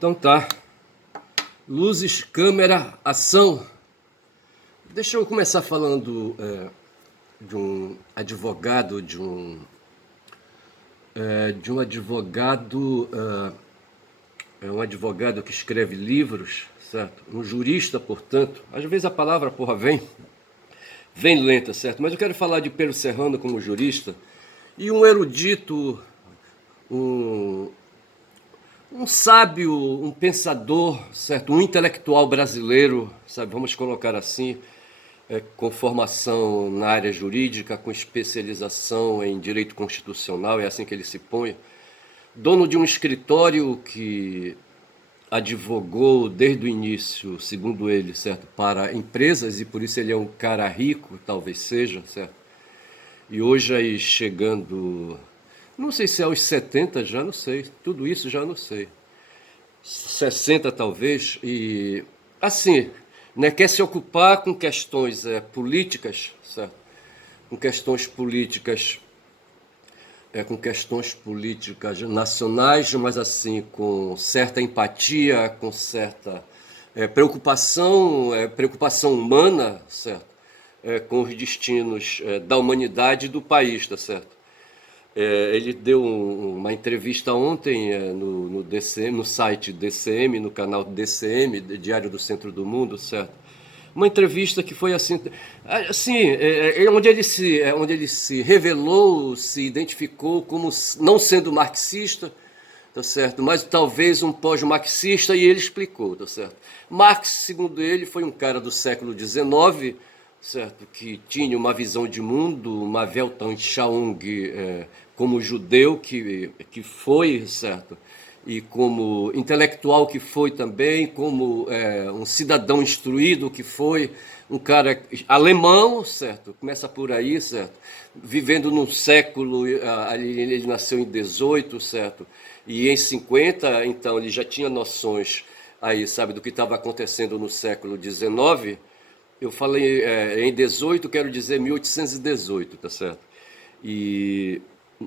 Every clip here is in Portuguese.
Então tá. Luzes, câmera, ação. Deixa eu começar falando de um advogado, de um advogado, um advogado que escreve livros, certo? Um jurista, portanto. Às vezes a palavra, porra, vem lenta, certo? Mas eu quero falar de Pedro Serrano como jurista e um erudito, um, um sábio, um pensador, certo? Um intelectual brasileiro, sabe? Vamos colocar assim, com formação na área jurídica, com especialização em direito constitucional, é assim que ele se põe. Dono de um escritório que advogou desde o início, segundo ele, certo? Para empresas, e por isso ele é um cara rico, talvez seja, certo? E hoje aí chegando, não sei se é aos 70, já não sei, tudo isso já não sei. 60 talvez, e assim, né, quer se ocupar com questões políticas, certo? Com questões políticas, nacionais, mas assim, com certa empatia, com certa preocupação humana, certo? Com os destinos da humanidade e do país, tá certo? Ele deu uma entrevista ontem no DCM, no site DCM, no canal DCM, Diário do Centro do Mundo, certo? Uma entrevista que foi assim, onde ele se revelou, se identificou como não sendo marxista, tá certo? Mas talvez um pós-marxista, e ele explicou, tá certo? Marx, segundo ele, foi um cara do século XIX, certo? Que tinha uma visão de mundo, uma Weltanschauung como judeu que foi, certo? E como intelectual que foi também, como um cidadão instruído que foi, um cara alemão, certo? Começa por aí, certo? Vivendo num século, ele nasceu em 18, certo? E em 50, então, ele já tinha noções aí, sabe, do que estava acontecendo no século 19. Eu falei em 18, quero dizer 1818, tá certo? E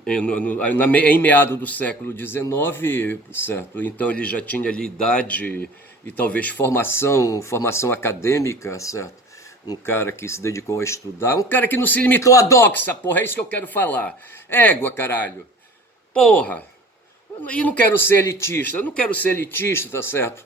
em meado do século XIX, certo? Então ele já tinha ali idade e talvez formação acadêmica, certo? Um cara que se dedicou a estudar, um cara que não se limitou à doxa, porra, é isso que eu quero falar. Égua, caralho. Porra. E não quero ser elitista, eu não quero ser elitista, tá certo?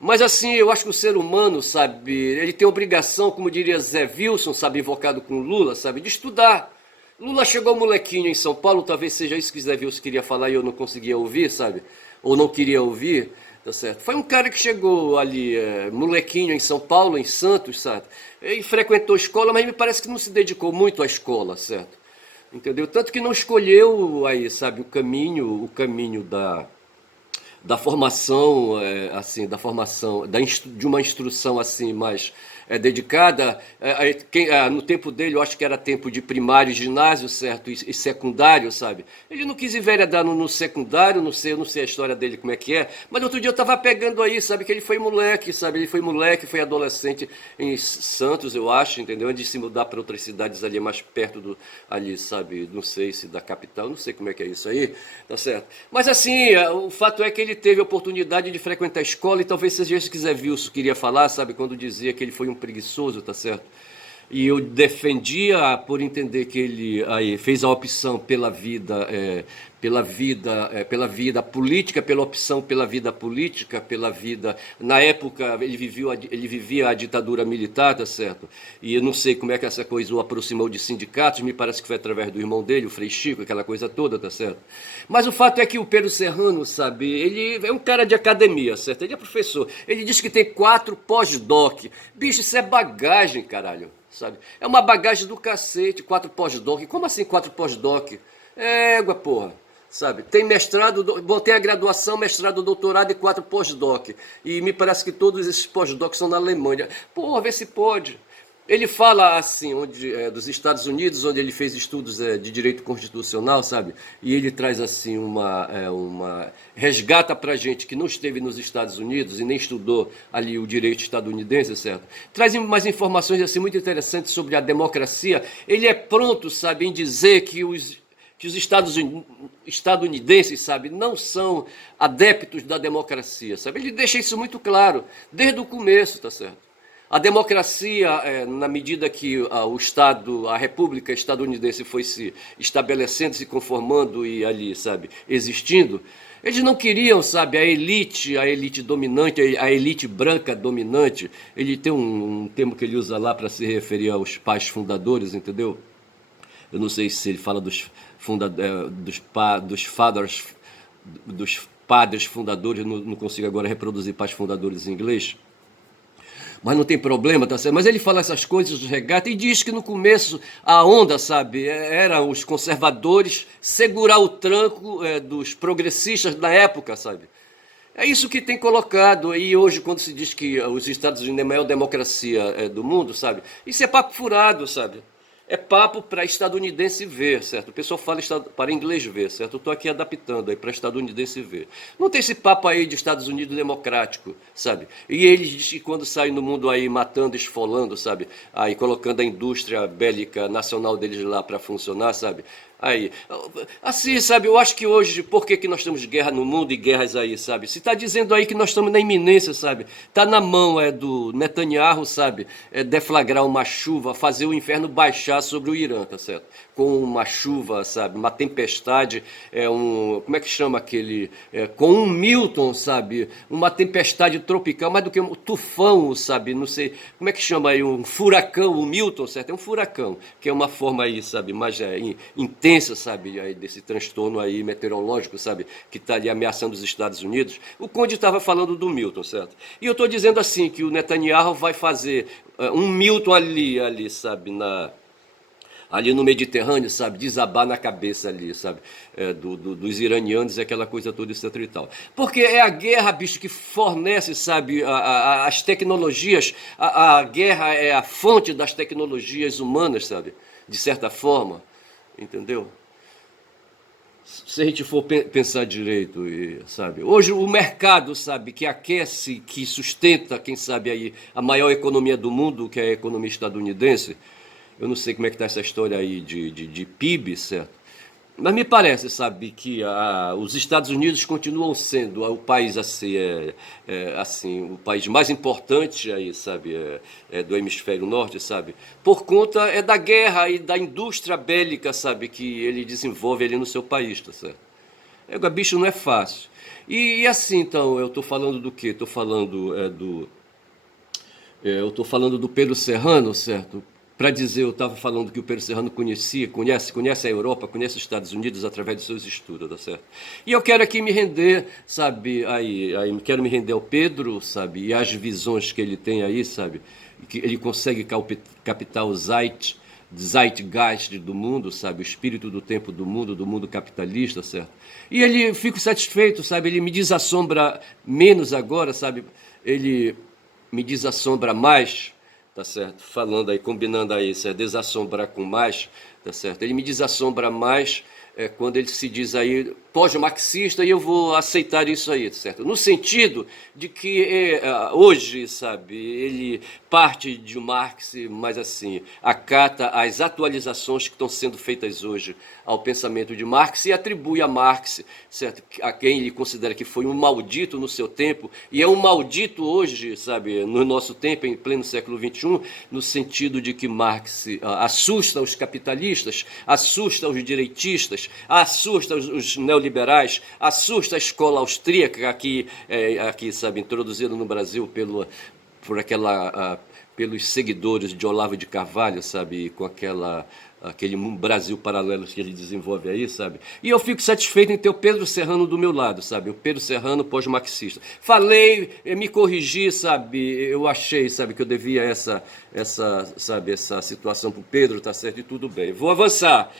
Mas assim, eu acho que o ser humano, sabe, ele tem obrigação, como diria Zé Wilson, sabe, invocado com Lula, sabe, de estudar. Lula chegou molequinho em São Paulo, talvez seja isso que Zé Wilson queria falar e eu não conseguia ouvir, sabe? Ou não queria ouvir, tá certo? Foi um cara que chegou ali, molequinho em São Paulo, em Santos, sabe? E frequentou escola, mas me parece que não se dedicou muito à escola, certo? Entendeu? Tanto que não escolheu aí, sabe, o caminho da formação, assim, da formação, de uma instrução assim mais dedicada. No tempo dele, eu acho que era tempo de primário, ginásio, certo, e secundário, sabe? Ele não quis enveredar no secundário, eu não sei a história dele como é que é, mas outro dia eu tava pegando aí, sabe, que ele foi moleque, sabe? Ele foi moleque, foi adolescente em Santos, eu acho, entendeu? Antes de se mudar para outras cidades ali mais perto ali, sabe? Não sei se da capital, não sei como é que é isso aí, tá certo? Mas assim, o fato é que ele teve a oportunidade de frequentar a escola e talvez seja isso que Zé Wilson queria falar, sabe? Quando dizia que ele foi um preguiçoso, tá certo? E eu defendia por entender que ele aí fez a opção pela vida política, pela opção pela vida política, pela vida. Na época ele vivia a ditadura militar, tá certo? E eu não sei como é que essa coisa o aproximou de sindicatos, me parece que foi através do irmão dele, o Frei Chico, aquela coisa toda, tá certo? Mas o fato é que o Pedro Serrano, sabe, ele é um cara de academia, certo? Ele é professor. Ele diz que tem 4 pós-doc. Bicho, isso é bagagem, caralho. Sabe? É uma bagagem do cacete, 4 pós-doc. Como assim 4 pós-doc? Égua, porra. Sabe? Tem mestrado, bom, tem a graduação, mestrado, doutorado e 4 pós-doc. E me parece que todos esses pós-docs são na Alemanha. Porra, vê se pode. Ele fala assim, dos Estados Unidos, onde ele fez estudos de direito constitucional, sabe? E ele traz assim resgata pra gente que não esteve nos Estados Unidos e nem estudou ali o direito estadunidense, certo? Traz umas informações assim muito interessantes sobre a democracia. Ele é pronto, sabe, em dizer que os estadunidenses, sabe, não são adeptos da democracia, sabe? Ele deixa isso muito claro, desde o começo, tá certo? A democracia, na medida que o Estado, a República estadunidense foi se estabelecendo, se conformando e ali, sabe, existindo, eles não queriam, sabe, a elite dominante, a elite branca dominante. Ele tem um termo que ele usa lá para se referir aos pais fundadores, entendeu? Eu não sei se ele fala dos fathers, dos padres fundadores, não consigo agora reproduzir pais fundadores em inglês, mas não tem problema, tá certo? Mas ele fala essas coisas do regata e diz que no começo a onda, sabe, eram os conservadores segurar o tranco dos progressistas na época, sabe? É isso que tem colocado. E hoje, quando se diz que os Estados Unidos é a maior democracia do mundo, sabe? Isso é papo furado, sabe? É papo para estadunidense ver, certo? O pessoal fala para inglês ver, certo? Eu estou aqui adaptando aí para estadunidense ver. Não tem esse papo aí de Estados Unidos democrático, sabe? E eles dizem que quando saem no mundo aí matando, esfolando, sabe? Aí colocando a indústria bélica nacional deles lá para funcionar, sabe? Aí, assim, sabe, eu acho que hoje, por que nós temos guerra no mundo e guerras aí, sabe? Se está dizendo aí que nós estamos na iminência, sabe? Está na mão do Netanyahu, sabe? Deflagrar uma chuva, fazer o inferno baixar sobre o Irã, tá certo? Com uma chuva, sabe? Uma tempestade, como é que chama aquele? Com um Milton, sabe? Uma tempestade tropical, mais do que um tufão, sabe? Não sei, como é que chama aí? Um furacão, o Milton, certo? É um furacão, que é uma forma aí, sabe? Mais intensa, sabe, aí desse transtorno aí meteorológico, sabe, que está ali ameaçando os Estados Unidos. O Conde estava falando do Milton, certo? E eu estou dizendo assim, que o Netanyahu vai fazer um Milton ali, sabe, ali no Mediterrâneo, sabe, desabar na cabeça ali, sabe, dos iranianos e aquela coisa toda, etc e tal. Porque é a guerra, bicho, que fornece, sabe, as tecnologias, a guerra é a fonte das tecnologias humanas, sabe, de certa forma. Entendeu? Se a gente for pensar direito, sabe? Hoje o mercado, sabe, que aquece, que sustenta, quem sabe aí, a maior economia do mundo, que é a economia estadunidense. Eu não sei como é que está essa história aí de PIB, certo? Mas me parece, sabe, que os Estados Unidos continuam sendo o país assim, assim, o país mais importante aí, sabe, do hemisfério norte, sabe, por conta da guerra e da indústria bélica, sabe, que ele desenvolve ali no seu país, tá certo? Bicho, não é fácil. E assim, então, eu estou falando do quê? Estou falando eu estou falando do Pedro Serrano, certo? Para dizer, eu estava falando que o Pedro Serrano conhece a Europa, conhece os Estados Unidos através dos seus estudos, tá certo? E eu quero aqui me render, sabe, aí quero me render ao Pedro, sabe, e às visões que ele tem aí, sabe, que ele consegue captar o Zeitgeist do mundo, sabe, o espírito do tempo do mundo capitalista, certo? E ele, fico satisfeito, sabe, ele me desassombra menos agora, sabe, ele me desassombra mais, tá certo? Falando aí, combinando aí, se é desassombrar com mais, tá certo? Ele me desassombra mais quando ele se diz aí pós-marxista e eu vou aceitar isso aí, tá certo? No sentido de que hoje, sabe, ele parte de Marx, mas assim, acata as atualizações que estão sendo feitas hoje ao pensamento de Marx e atribui a Marx, certo, a quem ele considera que foi um maldito no seu tempo e é um maldito hoje, sabe, no nosso tempo, em pleno século XXI, no sentido de que Marx assusta os capitalistas, assusta os direitistas, assusta os neoliberais, assusta a escola austríaca aqui, sabe, introduzida no Brasil pelos seguidores de Olavo de Carvalho, sabe, com aquele Brasil paralelo que ele desenvolve aí, sabe? E eu fico satisfeito em ter o Pedro Serrano do meu lado, sabe? O Pedro Serrano pós-marxista. Falei, me corrigi, sabe? Eu achei, sabe, que eu devia essa situação pro Pedro, tá certo? E tudo bem. Eu vou avançar.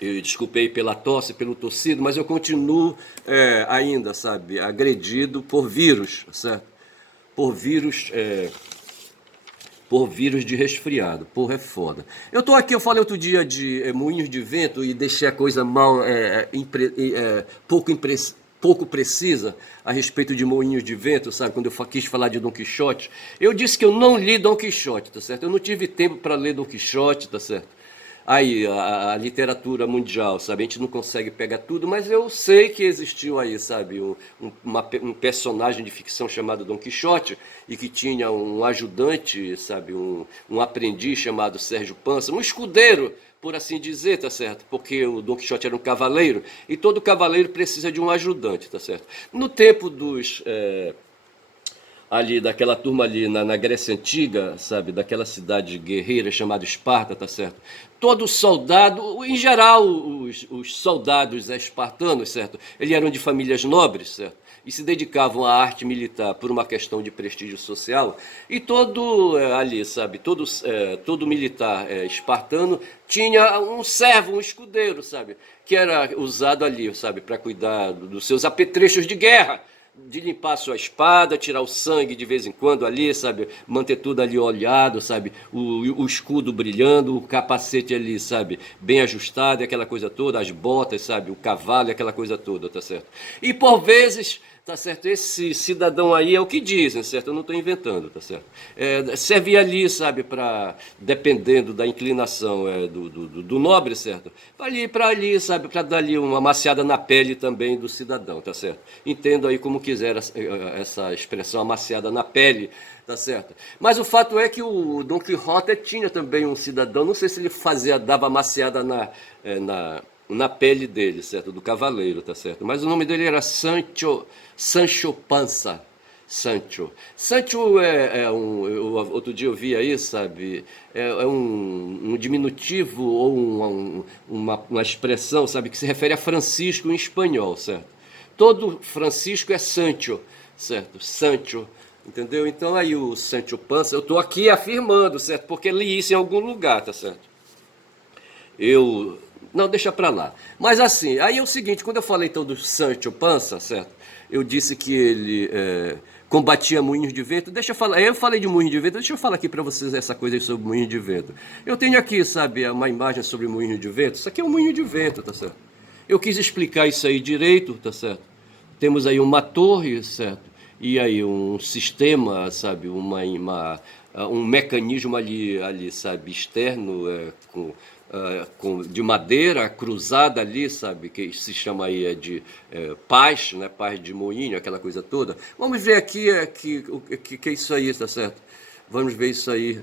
Eu desculpei pela tosse, pelo tossido, mas eu continuo ainda, sabe, agredido por vírus, certo? Por vírus de resfriado. Porra, é foda. Eu falei outro dia de moinhos de vento e deixei a coisa pouco precisa a respeito de moinhos de vento, sabe? Quando eu quis falar de Dom Quixote. Eu disse que eu não li Dom Quixote, tá certo? Eu não tive tempo para ler Dom Quixote, tá certo? Aí, a literatura mundial, sabe? A gente não consegue pegar tudo, mas eu sei que existiu aí, sabe? Um personagem de ficção chamado Dom Quixote e que tinha um ajudante, sabe? Um aprendiz chamado Sérgio Pança, um escudeiro, por assim dizer, tá certo? Porque o Dom Quixote era um cavaleiro e todo cavaleiro precisa de um ajudante, tá certo? No tempo dos ali daquela turma ali na Grécia Antiga, sabe, daquela cidade guerreira chamada Esparta, tá certo? Todo soldado, em geral, os soldados espartanos, certo? Eles eram de famílias nobres, certo? E se dedicavam à arte militar por uma questão de prestígio social. E todo ali, sabe, todo militar espartano tinha um servo, um escudeiro, sabe? Que era usado ali, sabe, para cuidar dos seus apetrechos de guerra, de limpar a sua espada, tirar o sangue de vez em quando ali, sabe? Manter tudo ali olhado, sabe? O escudo brilhando, o capacete ali, sabe? Bem ajustado, aquela coisa toda, as botas, sabe? O cavalo, aquela coisa toda, tá certo? E por vezes, tá certo? Esse cidadão aí é o que dizem, certo? Eu não estou inventando, tá certo? Serve ali, sabe? Para, dependendo da inclinação do nobre, certo? Para ali, sabe? Para dar ali uma maciada na pele também do cidadão, tá certo? Entendo aí como quiser essa expressão, amaciada na pele, tá certo? Mas o fato é que o Dom Quixote tinha também um cidadão, não sei se ele dava amaciada na pele dele, certo? Do cavaleiro, tá certo? Mas o nome dele era Sancho Panza. Sancho outro dia eu vi aí, sabe? É um diminutivo ou uma expressão, sabe? Que se refere a Francisco em espanhol, certo? Todo Francisco é Sancho, certo? Sancho, entendeu? Então aí o Sancho Panza, eu estou aqui afirmando, certo? Porque li isso em algum lugar, tá certo? Eu. Não, deixa pra lá. Mas assim, aí é o seguinte, quando eu falei então do Sancho Panza, certo? Eu disse que ele combatia moinhos de vento. Deixa eu falar, eu falei de moinho de vento, deixa eu falar aqui pra vocês essa coisa aí sobre moinho de vento. Eu tenho aqui, sabe, uma imagem sobre moinho de vento. Isso aqui é um moinho de vento, tá certo? Eu quis explicar isso aí direito, tá certo? Temos aí uma torre, certo? E aí um sistema, sabe, um mecanismo ali, sabe, externo, de madeira cruzada ali, sabe, que se chama aí de paz, né, paz de moinho, aquela coisa toda. Vamos ver aqui o que é isso aí, tá certo? Vamos ver isso aí.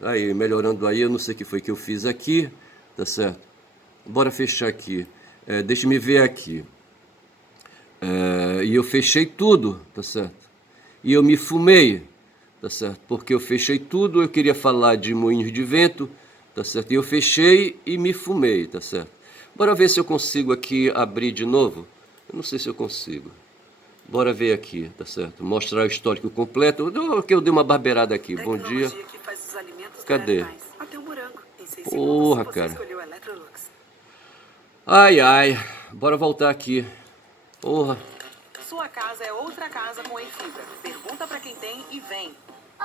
Aí, melhorando aí, eu não sei o que foi que eu fiz aqui, tá certo? Bora fechar aqui. Deixa-me ver aqui. E eu fechei tudo, tá certo? E eu me fumei, tá certo? Porque eu fechei tudo, eu queria falar de moinhos de vento, tá certo? E eu fechei e me fumei, tá certo? Bora ver se eu consigo aqui abrir de novo. Eu não sei se eu consigo. Bora ver aqui, tá certo? Mostrar o histórico completo. Que eu dei uma barbeirada aqui. Bom dia. Cadê? Porra, cara. Ai, ai. Bora voltar aqui. Porra. Sua casa é outra casa com fibra. Pergunta pra quem tem e vem.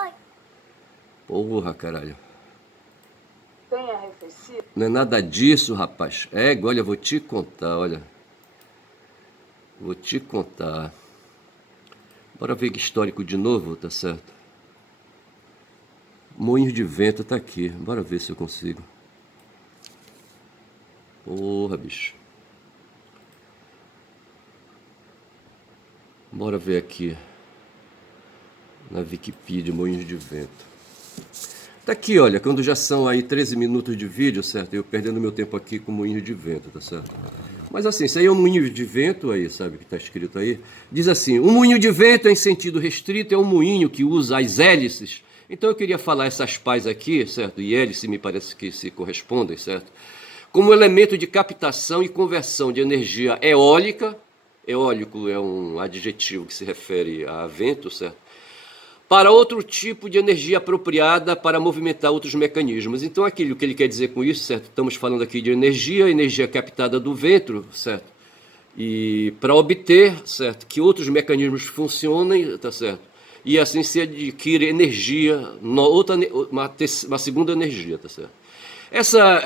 Oi. Porra, caralho. Tem arrefecido? Não é nada disso, rapaz. Olha, eu vou te contar, olha. Vou te contar. Bora ver que histórico de novo, tá certo? Moinho de vento tá aqui. Bora ver se eu consigo. Porra, bicho. Bora ver aqui. Na Wikipedia, moinhos de vento. Tá aqui, olha, quando já são aí 13 minutos de vídeo, certo? Eu perdendo meu tempo aqui com moinho de vento, tá certo? Mas assim, isso aí é um moinho de vento aí, sabe, que tá escrito aí. Diz assim, um moinho de vento em sentido restrito é um moinho que usa as hélices. Então eu queria falar essas pás aqui, certo? E hélice me parece que se correspondem, certo? Como elemento de captação e conversão de energia eólica. Eólico é um adjetivo que se refere a vento, certo? Para outro tipo de energia apropriada para movimentar outros mecanismos. Então, aquilo que ele quer dizer com isso, certo? Estamos falando aqui de energia captada do vento, certo? E para obter, certo, que outros mecanismos funcionem, tá certo? E assim se adquire energia, uma segunda energia, tá certo? Essa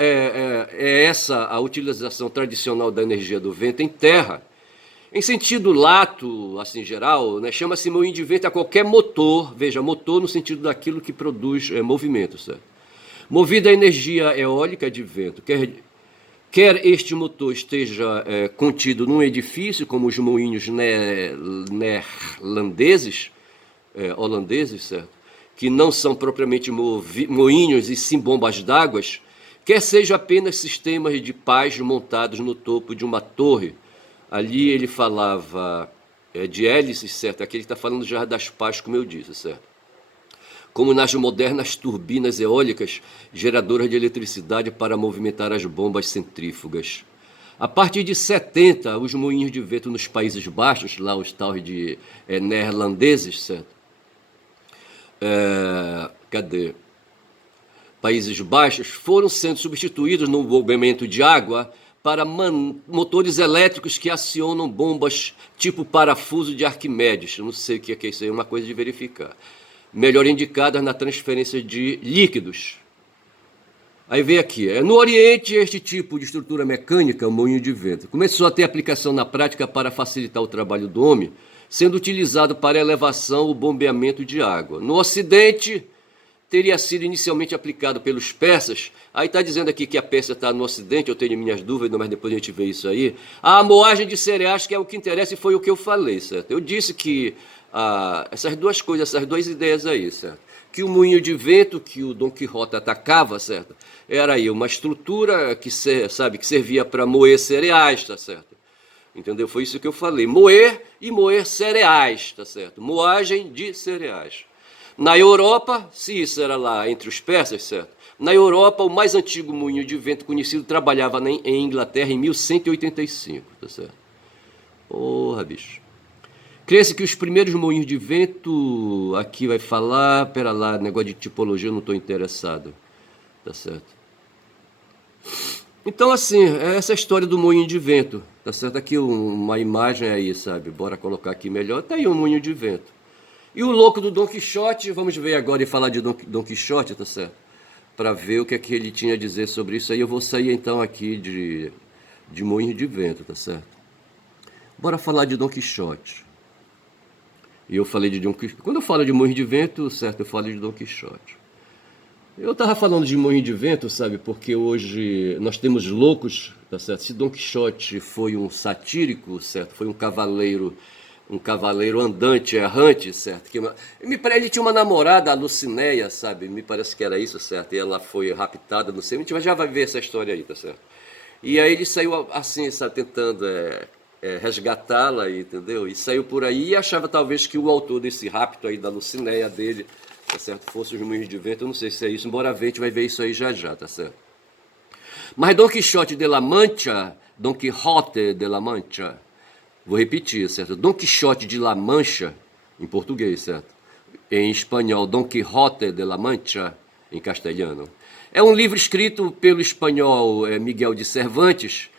essa a utilização tradicional da energia do vento em terra. Em sentido lato, assim, geral, né, chama-se moinho de vento a qualquer motor, veja, motor no sentido daquilo que produz movimento, certo? movida a energia eólica de vento, quer este motor esteja contido num edifício, como os moinhos neerlandeses, holandeses, certo? Que não são propriamente moinhos e sim bombas d'água, quer sejam apenas sistemas de pás montados no topo de uma torre. Ali ele falava de hélices, certo? Aqui ele está falando já das pás, como eu disse, certo? Como nas modernas turbinas eólicas geradoras de eletricidade para movimentar as bombas centrífugas. A partir de 70, os moinhos de vento nos Países Baixos, lá os tais de neerlandeses, certo? Países Baixos, foram sendo substituídos no movimento de água para motores elétricos que acionam bombas tipo parafuso de Arquimedes. Eu não sei o que é isso aí, é uma coisa de verificar. Melhor indicadas na transferência de líquidos. Aí vem aqui, no Oriente, este tipo de estrutura mecânica, o moinho de vento, começou a ter aplicação na prática para facilitar o trabalho do homem, sendo utilizado para elevação ou bombeamento de água. No Ocidente, teria sido inicialmente aplicado pelos persas. Aí está dizendo aqui que a Pérsia está no Ocidente, eu tenho minhas dúvidas, mas depois a gente vê isso aí. A moagem de cereais, que é o que interessa, e foi o que eu falei, certo? Eu disse que essas duas coisas, essas duas ideias aí, certo? Que o moinho de vento que o Dom Quixote atacava, certo? Era aí uma estrutura que servia para moer cereais, tá certo? Entendeu? Foi isso que eu falei. Moer e moer cereais, tá certo? Moagem de cereais. Na Europa, se isso era lá entre os persas, certo? Na Europa, o mais antigo moinho de vento conhecido trabalhava em Inglaterra em 1185, tá certo? Porra, bicho. Crê-se que os primeiros moinhos de vento, aqui vai falar, pera lá, negócio de tipologia eu não estou interessado, tá certo? Então, assim, essa história do moinho de vento, tá certo? Aqui uma imagem aí, sabe? Bora colocar aqui melhor, tá aí um moinho de vento. E o louco do Dom Quixote, vamos ver agora e falar de Dom Quixote, tá certo? Para ver o que é que ele tinha a dizer sobre isso aí. Eu vou sair então aqui de moinho de vento, tá certo? Bora falar de Dom Quixote. E eu falei de Dom Quixote. Quando eu falo de moinho de vento, certo, eu falo de Dom Quixote. Eu tava falando de moinho de vento, sabe, porque hoje nós temos loucos, tá certo? Se Dom Quixote foi um satírico, certo? Foi um cavaleiro andante, errante, certo? Ele tinha uma namorada, a Lucinéia, sabe? Me parece que era isso, certo? E ela foi raptada, não sei, a gente já vai ver essa história aí, tá certo? E aí ele saiu assim, sabe, tentando resgatá-la, entendeu? E saiu por aí e achava talvez que o autor desse rapto aí da Lucinéia dele, tá certo? Fosse os moinhos de vento, eu não sei se é isso, embora ver, a gente vai ver isso aí já, tá certo? Mas Dom Quixote de la Mancha, Dom Quixote de la Mancha, vou repetir, certo? Dom Quixote de La Mancha, em português, certo? Em espanhol, Dom Quixote de la Mancha, em castelhano. É um livro escrito pelo espanhol Miguel de Cervantes.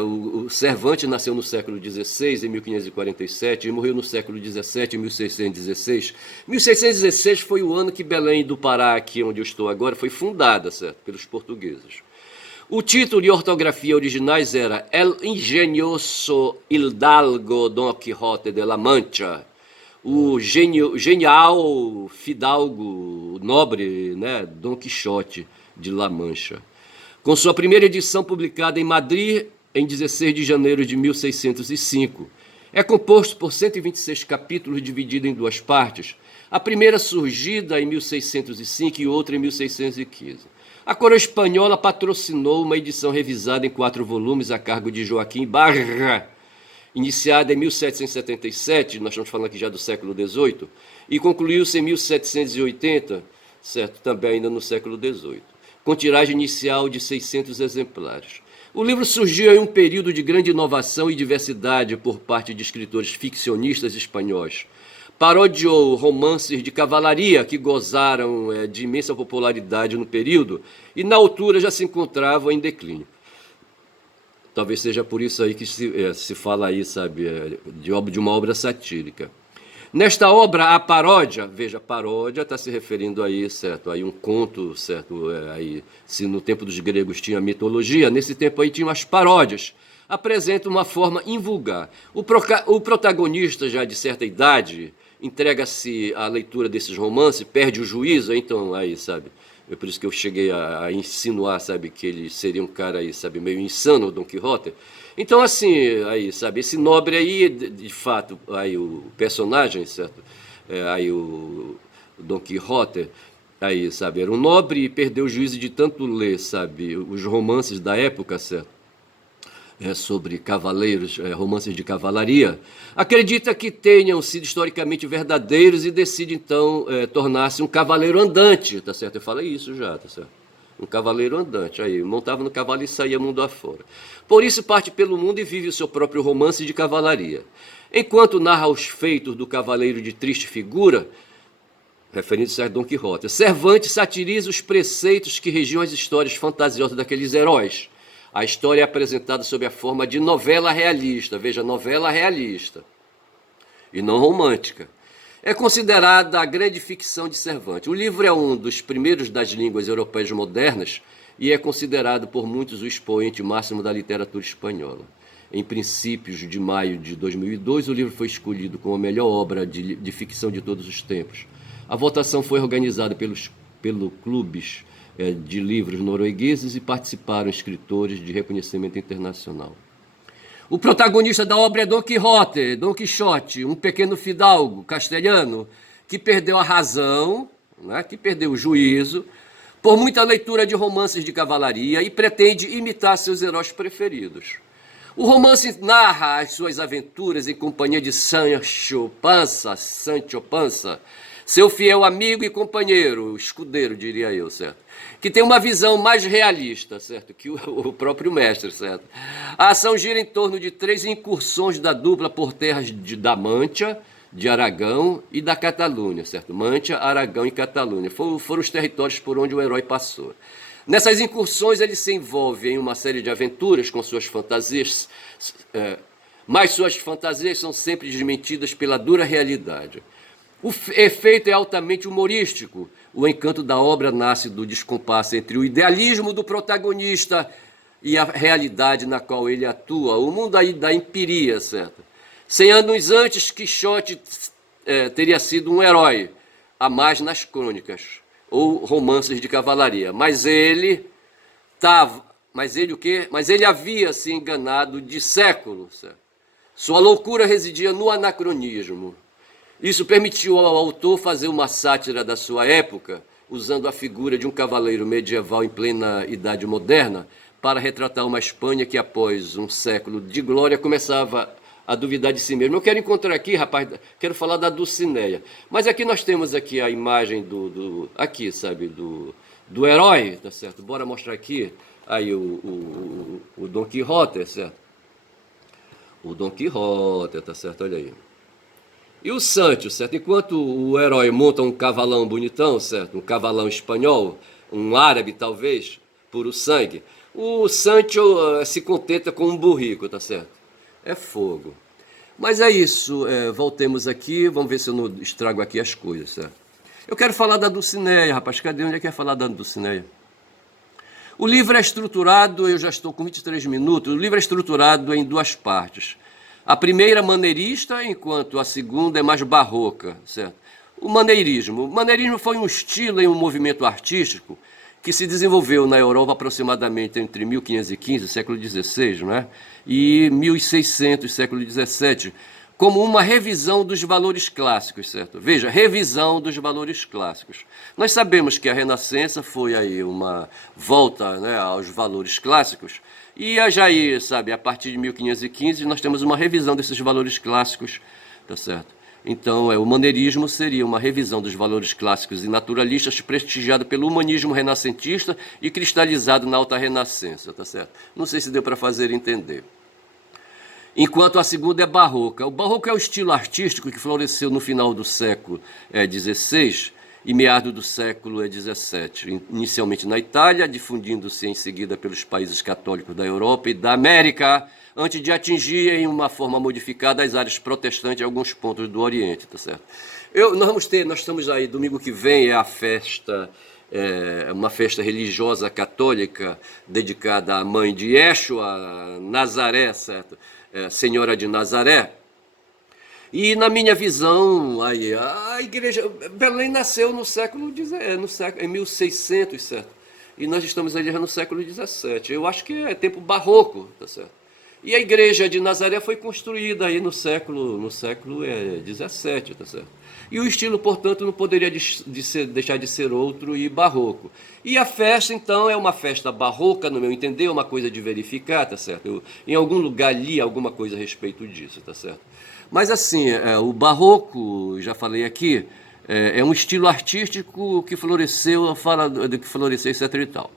O Cervantes nasceu no século XVI, em 1547, e morreu no século XVII, em 1616. 1616 foi o ano que Belém do Pará, aqui onde eu estou agora, foi fundada, certo? Pelos portugueses. O título e ortografia originais era El Ingenioso Hidalgo Don Quixote de la Mancha, o genial fidalgo nobre, né, Dom Quixote de La Mancha. Com sua primeira edição publicada em Madrid em 16 de janeiro de 1605. É composto por 126 capítulos divididos em duas partes, a primeira surgida em 1605 e outra em 1615. A coroa espanhola patrocinou uma edição revisada em 4 volumes a cargo de Joaquim Barra, iniciada em 1777, nós estamos falando aqui já do século XVIII, e concluiu-se em 1780, certo, também ainda no século XVIII, com tiragem inicial de 600 exemplares. O livro surgiu em um período de grande inovação e diversidade por parte de escritores ficcionistas espanhóis. Parodiou romances de cavalaria que gozaram de imensa popularidade no período e na altura já se encontravam em declínio. Talvez seja por isso aí que se fala aí, sabe, de uma obra satírica. Nesta obra, a paródia, veja, paródia está se referindo aí, certo, aí um conto, certo, aí, se no tempo dos gregos tinha mitologia, nesse tempo aí tinha as paródias, apresenta uma forma invulgar. O protagonista, já de certa idade, entrega-se à leitura desses romances, perde o juízo, então aí, sabe, É por isso que eu cheguei a insinuar, sabe, que ele seria um cara aí, sabe, meio insano, o Dom Quixote. Então, assim, aí, sabe, esse nobre aí, de fato, aí o personagem, certo? Aí o Dom Quixote, aí, sabe, era um nobre e perdeu o juízo de tanto ler, sabe, os romances da época, certo? Sobre cavaleiros, romances de cavalaria, acredita que tenham sido historicamente verdadeiros e decide então tornar-se um cavaleiro andante, tá certo? Eu falei isso já, tá certo? Um cavaleiro andante, aí montava no cavalo e saía mundo afora. Por isso parte pelo mundo e vive o seu próprio romance de cavalaria. Enquanto narra os feitos do cavaleiro de triste figura, referindo-se a Dom Quixote, Cervantes satiriza os preceitos que regiam as histórias fantasiosas daqueles heróis. A história é apresentada sob a forma de novela realista, veja, novela realista, e não romântica. É considerada a grande ficção de Cervantes. O livro é um dos primeiros das línguas europeias modernas e é considerado por muitos o expoente máximo da literatura espanhola. Em princípios de maio de 2002, o livro foi escolhido como a melhor obra de ficção de todos os tempos. A votação foi organizada pelos clubes de livros noruegueses e participaram escritores de reconhecimento internacional. O protagonista da obra é Dom Quixote, Dom Quixote, um pequeno fidalgo castelhano que perdeu a razão, né, que perdeu o juízo, por muita leitura de romances de cavalaria e pretende imitar seus heróis preferidos. O romance narra as suas aventuras em companhia de Sancho Panza, seu fiel amigo e companheiro, escudeiro, diria eu, certo? Que tem uma visão mais realista, certo? Que o próprio mestre, certo? A ação gira em torno de 3 incursões da dupla por terras da Mancha, de Aragão e da Catalunha, certo? Mancha, Aragão e Catalunha. Foram os territórios por onde o herói passou. Nessas incursões ele se envolve em uma série de aventuras com suas fantasias, mas suas fantasias são sempre desmentidas pela dura realidade. O efeito é altamente humorístico. O encanto da obra nasce do descompasso entre o idealismo do protagonista e a realidade na qual ele atua. O mundo aí da empiria, certo? 100 anos antes, Quixote teria sido um herói, a mais nas crônicas ou romances de cavalaria. Mas ele o quê? Mas ele havia se enganado de século, certo? Sua loucura residia no anacronismo. Isso permitiu ao autor fazer uma sátira da sua época, usando a figura de um cavaleiro medieval em plena Idade Moderna, para retratar uma Espanha que, após um século de glória, começava a duvidar de si mesmo. Eu quero encontrar aqui, rapaz, quero falar da Dulcinea. Mas aqui nós temos aqui a imagem aqui, sabe, do herói, tá certo? Bora mostrar aqui, aí o Dom Quixote, certo? O Dom Quixote, tá certo? Olha aí. E o Sancho, certo? Enquanto o herói monta um cavalão bonitão, certo? Um cavalão espanhol, um árabe talvez, puro sangue, o Sancho se contenta com um burrico, tá certo? É fogo. Mas é isso, voltemos aqui, vamos ver se eu não estrago aqui as coisas, certo? Eu quero falar da Dulcinea, rapaz, cadê? Onde é que é falar da Dulcinea? O livro é estruturado, eu já estou com 23 minutos, o livro é estruturado em 2 partes. A primeira maneirista, enquanto a segunda é mais barroca, certo? O maneirismo foi um estilo em um movimento artístico que se desenvolveu na Europa aproximadamente entre 1515, século XVI, né? E 1600, século XVII, como uma revisão dos valores clássicos, certo? Veja, revisão dos valores clássicos. Nós sabemos que a Renascença foi aí uma volta, né, aos valores clássicos, e aí, sabe, a partir de 1515 nós temos uma revisão desses valores clássicos, tá certo? Então, o maneirismo seria uma revisão dos valores clássicos e naturalistas prestigiado pelo humanismo renascentista e cristalizado na Alta Renascença, tá certo? Não sei se deu para fazer entender. Enquanto a segunda é barroca. O barroco é o estilo artístico que floresceu no final do século XVI e meados do século XVII, inicialmente na Itália, difundindo-se em seguida pelos países católicos da Europa e da América, antes de atingir em uma forma modificada as áreas protestantes em alguns pontos do Oriente, tá certo? Nós estamos aí, domingo que vem é a festa, uma festa religiosa católica dedicada à mãe de Yeshua, Nazaré, certo? Senhora de Nazaré. E na minha visão, aí, a igreja, Belém nasceu no século, em 1600, certo? E nós estamos ali já no século XVII. Eu acho que é tempo barroco, tá certo? E a igreja de Nazaré foi construída aí no século XVII, tá certo? E o estilo, portanto, não poderia deixar de ser outro e barroco. E a festa, então, é uma festa barroca, no meu entender, é uma coisa de verificar, tá certo? Eu, em algum lugar li alguma coisa a respeito disso, tá certo? Mas assim, o barroco, já falei aqui, é um estilo artístico que floresceu, fala do que floresceu, etc e tal.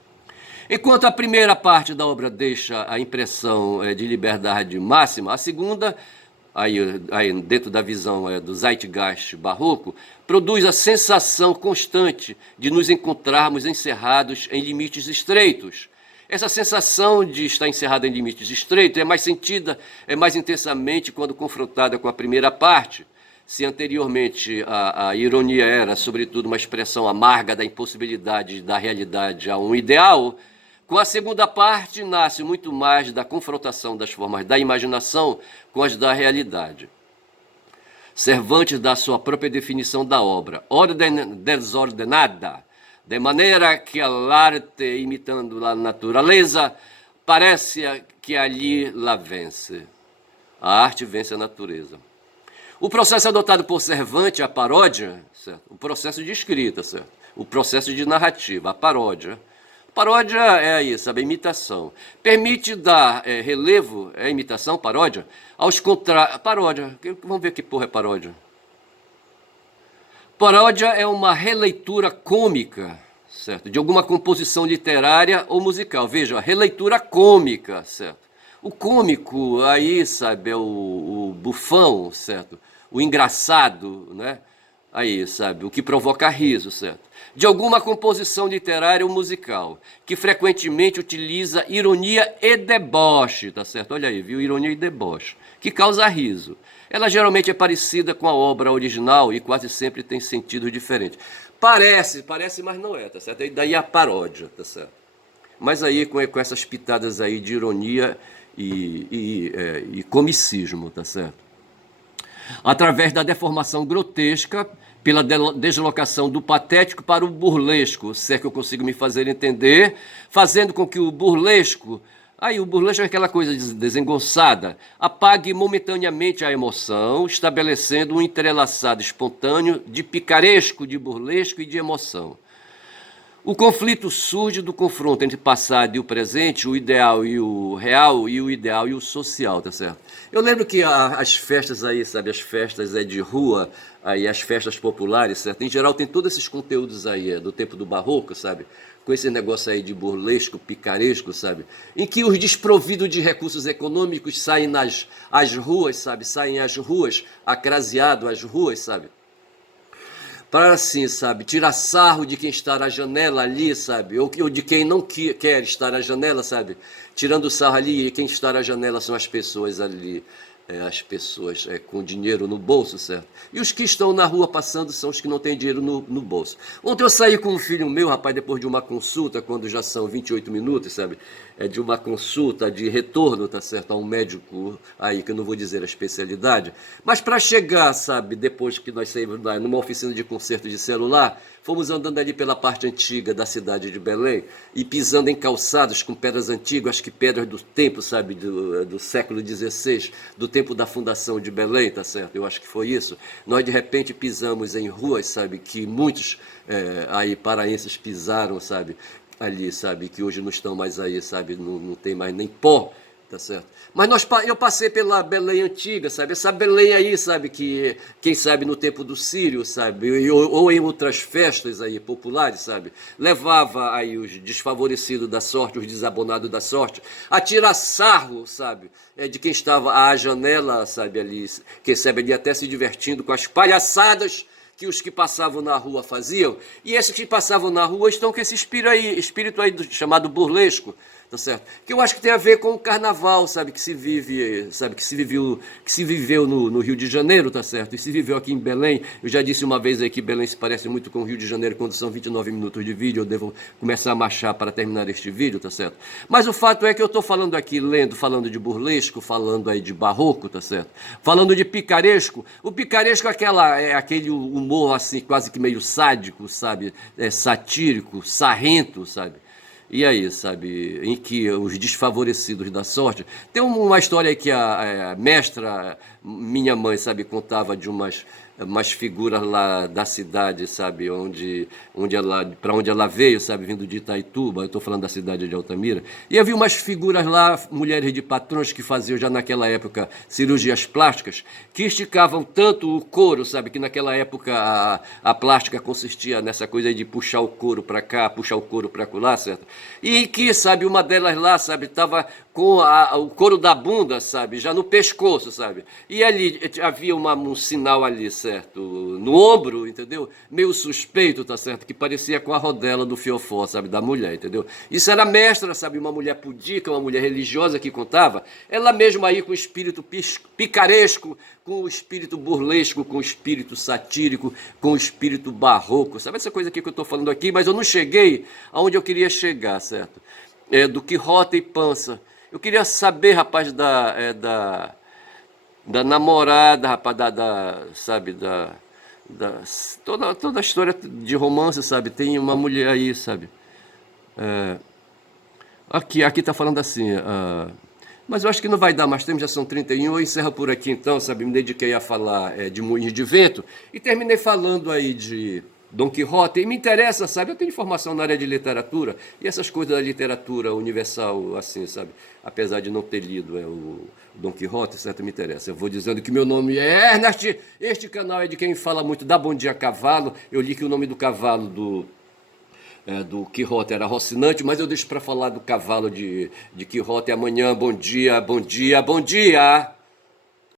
Enquanto a primeira parte da obra deixa a impressão de liberdade máxima, a segunda, aí dentro da visão do Zeitgeist barroco, produz a sensação constante de nos encontrarmos encerrados em limites estreitos. Essa sensação de estar encerrado em limites estreitos é mais sentida, é mais intensamente quando confrontada com a primeira parte. Se anteriormente a ironia era, sobretudo, uma expressão amarga da impossibilidade da realidade a um ideal, com a segunda parte nasce muito mais da confrontação das formas da imaginação com as da realidade. Cervantes dá sua própria definição da obra, ordem desordenada, de maneira que a arte, imitando a natureza, parece que ali la vence. A arte vence a natureza. O processo adotado por Cervantes, a paródia, certo? O processo de escrita, certo? O processo de narrativa, a paródia. Paródia é isso, a imitação. Permite dar relevo, imitação, paródia, aos paródia, vamos ver que porra é paródia. Paródia é uma releitura cômica, certo? De alguma composição literária ou musical. Veja, a releitura cômica, certo? O cômico aí, sabe, é o bufão, certo? O engraçado, né? Aí, sabe, o que provoca riso, certo? De alguma composição literária ou musical, que frequentemente utiliza ironia e deboche, tá certo? Olha aí, viu? Ironia e deboche, que causa riso. Ela geralmente é parecida com a obra original e quase sempre tem sentido diferente. Parece, mas não é, tá certo? E daí a paródia, tá certo? Mas aí com essas pitadas aí de ironia e comicismo, tá certo? Através da deformação grotesca, pela deslocação do patético para o burlesco, se é que eu consigo me fazer entender, fazendo com que o burlesco é aquela coisa desengonçada, apague momentaneamente a emoção, estabelecendo um entrelaçado espontâneo de picaresco, de burlesco e de emoção. O conflito surge do confronto entre o passado e o presente, o ideal e o real, e o ideal e o social, tá certo? Eu lembro que as festas aí, sabe, as festas de rua, aí as festas populares, certo? Em geral tem todos esses conteúdos aí do tempo do barroco, sabe? Com esse negócio aí de burlesco, picaresco, sabe? Em que os desprovidos de recursos econômicos saem às ruas, sabe? Saem às ruas, acraseado às ruas, sabe? Para assim, sabe, tirar sarro de quem está na janela ali, sabe, ou de quem não quer estar na janela, sabe, tirando sarro ali, e quem está na janela são as pessoas ali, as pessoas com dinheiro no bolso, certo? E os que estão na rua passando são os que não têm dinheiro no bolso. Ontem eu saí com um filho meu, rapaz, depois de uma consulta, quando já são 28 minutos, sabe? De uma consulta de retorno, tá certo? A um médico aí, que eu não vou dizer a especialidade. Mas para chegar, sabe, depois que nós saímos numa oficina de conserto de celular, fomos andando ali pela parte antiga da cidade de Belém e pisando em calçados com pedras antigas, acho que pedras do tempo, sabe, do século XVI, do tempo da fundação de Belém, tá certo? Eu acho que foi isso. Nós, de repente, pisamos em ruas, sabe, que muitos aí paraenses pisaram, sabe, ali, sabe, que hoje não estão mais aí, sabe, não tem mais nem pó, tá certo? Mas eu passei pela Belém antiga, sabe, essa Belém aí, sabe, que quem sabe no tempo do Sírio, sabe, ou em outras festas aí populares, sabe, levava aí os desfavorecidos da sorte, os desabonados da sorte, a tirar sarro, sabe, de quem estava à janela, sabe, ali, quem sabe ali até se divertindo com as palhaçadas que os que passavam na rua faziam, e esses que passavam na rua estão com esse espírito aí chamado burlesco, tá certo? Que eu acho que tem a ver com o carnaval, sabe, que se vive, sabe, que se viveu no Rio de Janeiro, tá certo? E se viveu aqui em Belém. Eu já disse uma vez aí que Belém se parece muito com o Rio de Janeiro quando são 29 minutos de vídeo. Eu devo começar a marchar para terminar este vídeo, tá certo? Mas o fato é que eu tô falando aqui, falando de burlesco, falando aí de barroco, tá certo? Falando de picaresco. O picaresco é aquele humor assim, quase que meio sádico, sabe? Satírico, sarrento, sabe? E aí, sabe, em que os desfavorecidos da sorte. Tem uma história aí que a mestra, minha mãe, sabe, contava de umas figuras lá da cidade, sabe, para onde ela veio, sabe, vindo de Itaituba. Eu estou falando da cidade de Altamira. E havia umas figuras lá, mulheres de patrões que faziam já naquela época cirurgias plásticas, que esticavam tanto o couro, sabe, que naquela época a plástica consistia nessa coisa aí de puxar o couro para cá, puxar o couro para lá, certo? E que, sabe, uma delas lá, sabe, estava com o couro da bunda, sabe, já no pescoço, sabe? E ali havia um sinal ali, certo? No ombro, entendeu? Meio suspeito, tá certo? Que parecia com a rodela do fiofó, sabe? Da mulher, entendeu? Isso era mestra, sabe? Uma mulher pudica, uma mulher religiosa que contava. Ela mesma aí com o espírito picaresco, com o espírito burlesco, com o espírito satírico, com o espírito barroco, sabe? Essa coisa aqui que eu tô falando aqui, mas eu não cheguei aonde eu queria chegar, certo? Do Quixote e Pança. Eu queria saber, rapaz, da namorada, rapaz, sabe, toda a história de romance, sabe? Tem uma mulher aí, sabe? Aqui tá falando assim, mas eu acho que não vai dar mais tempo, já são 31, eu encerro por aqui então, sabe? Me dediquei a falar de Moinhos de Vento e terminei falando aí de Dom Quixote, e me interessa, sabe? Eu tenho formação na área de literatura, e essas coisas da literatura universal, assim, sabe? Apesar de não ter lido o Dom Quixote, certo? Me interessa. Eu vou dizendo que meu nome é Ernest, este canal é de quem fala muito da Bom Dia Cavalo. Eu li que o nome do cavalo do Quixote era Rocinante, mas eu deixo para falar do cavalo de Quixote amanhã. Bom dia, bom dia, bom dia!